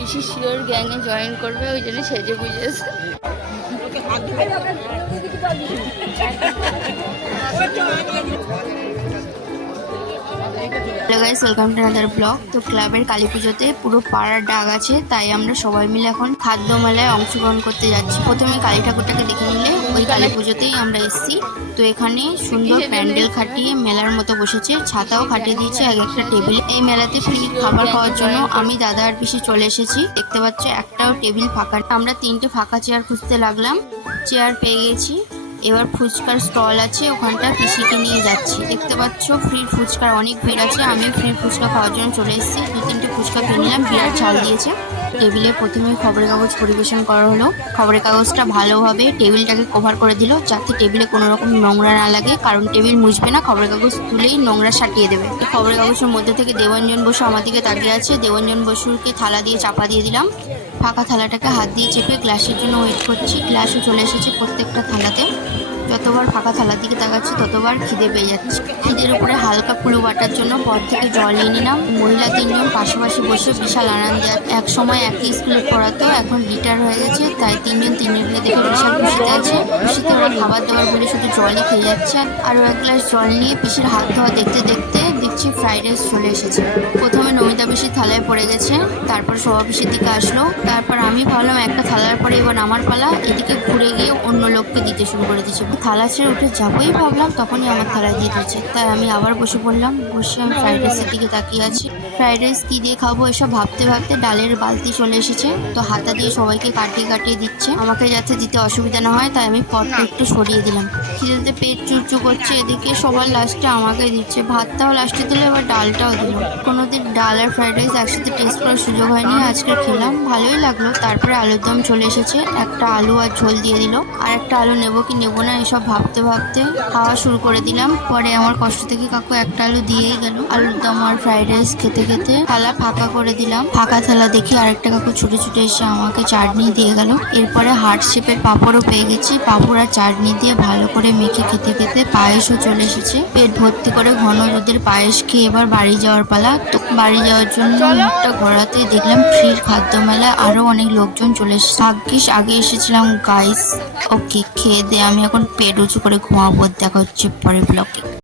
পিসি sure গ্যাংয়ে join করবে, ওই জন্য সেজে বুঝে ওয়েলকাম টু আনাদার ব্লগ তো ক্লাবের কালী পুজোতে পুরো পাড়ার ডাক আছে, তাই আমরা সবাই মিলে এখন খাদ্য মেলায় অংশগ্রহণ করতে যাচ্ছি। প্রথমে কালী ঠাকুরটাকে দেখে নিলে। কালী পুজোতেই আমরা এসেছি। তো এখানে সুন্দর প্যান্ডেল খাটিয়ে মেলার মতো বসেছে। ছাতাও খাটিয়ে দিয়েছে এক একটা টেবিল। এই মেলাতে ফ্রি খাবার খাওয়ার জন্য আমি দাদা আর পিসি চলে এসেছি। দেখতে পাচ্ছ একটাও টেবিল ফাঁকা। আমরা তিনটে ফাঁকা চেয়ার খুঁজতে লাগলাম। চেয়ার পেয়ে গেছি। এবার ফুচকার স্টল আছে, ওখানটা পিসিকে নিয়ে যাচ্ছি। দেখতে পাচ্ছ ফ্রি ফুচকার অনেক ভিড় আছে। আমি ফ্রি ফুচকা খাওয়ার জন্য চলে এসেছি। দু তিনটে ফুচকা কিনে নিলাম। বিরাট ঝাল দিয়েছে। টেবিলে প্রথমে খবরের কাগজ পরিবেশন করা হলো। খবরের কাগজটা ভালোভাবে টেবিলটাকে কভার করে দিল, যাতে টেবিলে কোনো রকম নোংরা না লাগে। কারণ টেবিল মুছবে না খবরের কাগজ তুলেই নোংরা সাটিয়ে দেবে। এই খবরের কাগজের মধ্যে থেকে দেবাঞ্জন বসু আমার দিকে তাকিয়ে আছে। দেবাঞ্জন বসুকে থালা দিয়ে চাপা দিয়ে দিলাম। ফাঁকা থালাটাকে হাত দিয়ে চেপে গ্লাসের জন্য ওয়েট করছি। গ্লাসও চলে এসেছে প্রত্যেকটা থালাতে। যতবার ফাঁকা থালার দিকে তাকাচ্ছি, ততবার খিদে পেয়ে যাচ্ছে। খিদের উপরে হালকা কুলু বাটার জন্য পর থেকে জল নিয়ে নিলাম। মহিলা তিনজন পাশাপাশি বসে বিশাল আনন্দ এক সময় একই স্কুলে পড়াতো, এখন রিটায়ার হয়ে গেছে, তাই তিনজন তিনজনকে দেখে বিশাল খুশিতে আছে। খুশিতে ওরা খাবার দাবার বলে শুধু জলই খেয়ে যাচ্ছে। আরও এক গ্লাস জল নিয়ে পিসির হাত ধোয়া দেখতে দেখতে দেখছি ফ্রাইড রাইস চলে এসেছে। প্রথমে নমিতা পিসি থালায় পড়ে গেছে, তারপর সভা দিকে আসলো। তারপর আমি ভাবলাম, একটা থালার পরে এবার আমার পালা, এদিকে ঘুরে গিয়ে দিতে শুরু করে দিচ্ছে থালা ছেড়ে উঠে যাবোই ভাবলাম, তখনই আমার থালায় দিয়ে দিচ্ছে তাই আমি আবার বসে পড়লাম, বসে আমি ফ্রাইড রাইসের দিকে তাকিয়ে আছি। ফ্রাইড রাইস কী দিয়ে খাব এসব ভাবতে ভাবতে ডালের বালতি চলে এসেছে, তো হাতা দিয়ে সবাইকে কাটিয়ে কাটিয়ে দিচ্ছে। আমাকে যাতে দিতে অসুবিধা না হয়, তাই আমি পটটা একটু সরিয়ে দিলাম। খিদেতে পেট চুচু করছে, এদিকে সবার লাস্টে আমাকে দিচ্ছে ভাতটাও লাস্টে দিল এবার ডালটাও দিল। কোনোদিন ডাল আর ফ্রাইড রাইস একসাথে টেস্ট করার সুযোগ হয়নি, আজকে খেলাম, ভালোই লাগল। তারপরে আলুর দম চলে এসেছে, একটা আলু আর ঝোল দিয়ে দিল, আর একটা আলু নেব কি নেব না এসব ভাবতে ভাবতে খাওয়া শুরু করে দিলাম। পরে আমার কষ্ট থেকে কাকু একটা আলু দিয়েই গেল। আলুর দম আর ফ্রাইড রাইস খেতে খেতে থালা ফাঁকা করে দিলাম। ফাঁকা থালা দেখি আরেকটা কাকু ছুটে ছুটে এসে আমাকে চাটনি দিয়ে গেল। এরপরে হার্ট শেপের পাঁপড়ও পেয়ে গেছি। পাঁপড় আর চাটনি দিয়ে ভালো করে মেখে খেতে খেতে পায়েসও চলে এসেছে। পেট ভর্তি করে ঘন দুধের পায়েস খেয়ে এবার বাড়ি যাওয়ার পালা। তো বাড়ি যাওয়ার জন্য একটা ঘোরাতে দেখলাম ফ্রির খাদ্য মেলায় আরও অনেক লোকজন চলে এসেছে ভাগ্যিস আগে এসেছিলাম গাইস ওকে খেয়ে দিয়ে আমি এখন পেট উঁচু করে ঘুমাবো। দেখা হচ্ছে পরে ব্লকে